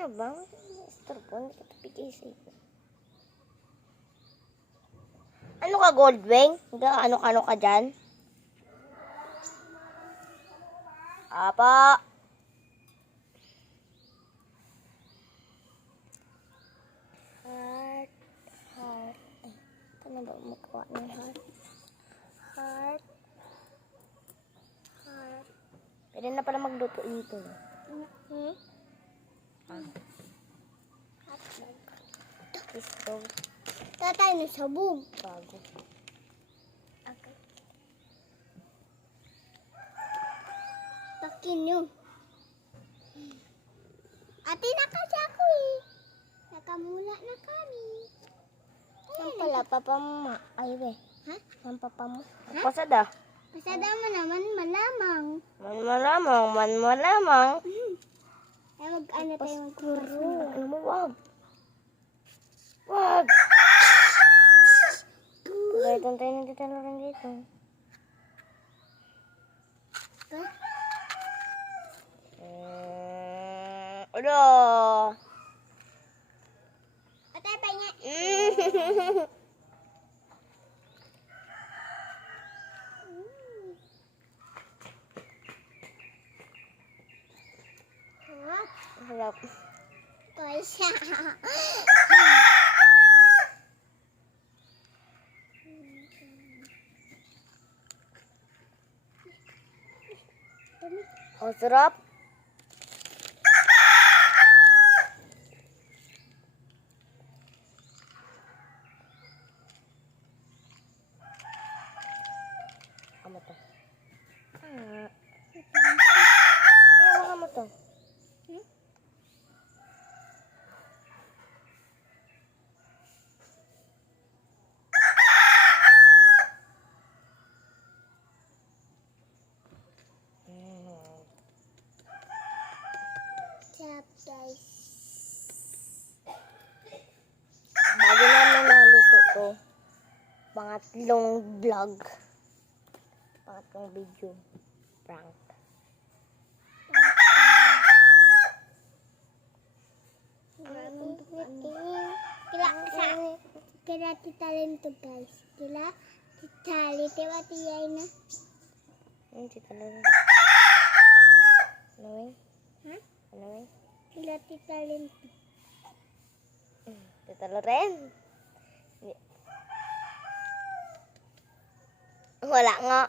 Ano ba? Istorbo, hindi kita pag-isip. Ano ka, Goldwing? Ano ka dyan? Apa? Heart. Ay, paano ba umukuha ng heart? Heart. Pwede na pala magluto dito. Hotdog. Tatay na sabog. Bago. Okay. Pakin yun. Ate, nakasya ako eh. Nakamula na kami. Saan pala papa mo? Ay, we. Ha? Saan papa mo? Ha? Pasada. Pasada mo naman, malamang. Malamang. Ay, mag-ano tayo magpapasada. Ano mo, wag. Wag. Gayton tayo ng titaluran dito. Ha? Ulo. Atay pa niya. Harap. Toy siya. Oh, sarap. Ano to? Ano to? Guys. Bago naman naluto to. Pangatlong vlog. Pangatlong video. Prank. Kila titalin to guys. Kila titali. Tewa tiyay na. Ano titalin? Ano eh? Ha? Ano eh? Kila titalin to. Titalorin? Wala nga.